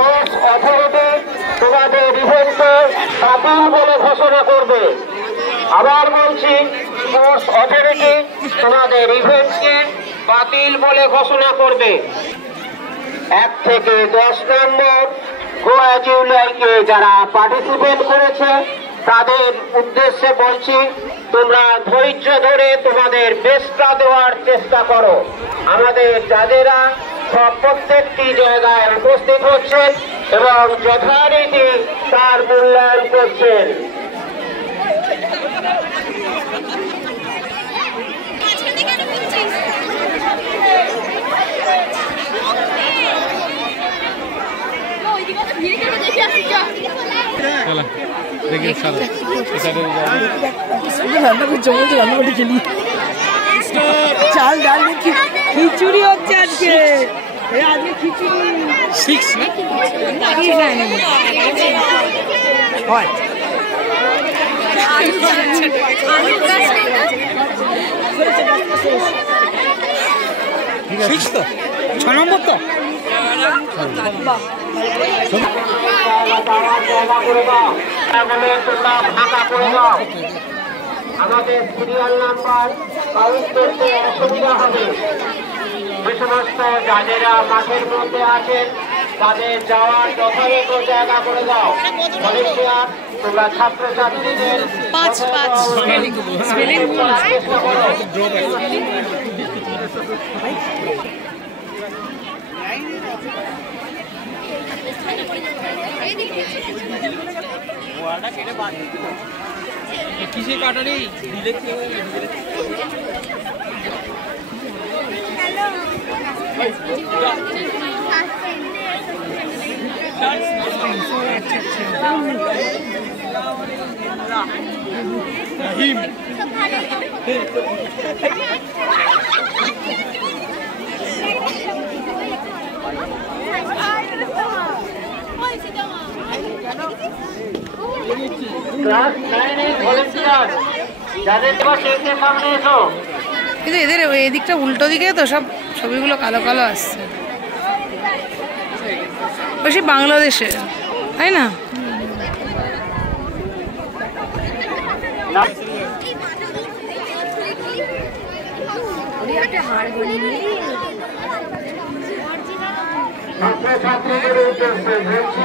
Sports authority তোমাদের ইভেন্টকে বাতিল বলে ঘোষণা করবে। আবার বলছি, স্পোর্টস অথরিটি তোমাদের ইভেন্টকে বাতিল বলে ঘোষণা করবে। 1 থেকে 10 নম্বর গোয়া জুলাইকে যারা পার্টিসিপেট করেছে তাদের উদ্দেশ্যে বলছি, তোমরা ধৈর্য ধরে তোমাদের বেস্টটা দেওয়ার চেষ্টা করো। আমাদের যাদেরা সব প্রত্যেকটি জায়গায় উপস্থিত হচ্ছেন এবং যথারীতি তার মূল্যায়ন করছেন। চাল ডাল খিচুড়ি হচ্ছে আজকে, আজকে খিচুড়ি হয়। 6 নম্বর তো আমাদের সিরিয়াল নাম্বার কাউন্ট করতে অসুবিধা হবে। যে সমস্ত যাদেরা মাঠের মধ্যে আছেন তাদের যাওয়ার যথাযথ জায়গা করে দাও। ভলেন্টিয়ার তোমরা ছাত্রছাত্রীদের চেষ্টা করো। কিসে কাটারি ক্লাস 9 ভলেন্টিয়ার যাদের স্টেজের সামনে এসো। কিন্তু এদের এদিকটা উল্টো দিকে তো সব ছবিগুলো কালো কালো আসছে, বেশি বাংলাদেশে, তাই না? ছাত্রছাত্রীদের উদ্দেশ্যে বলছি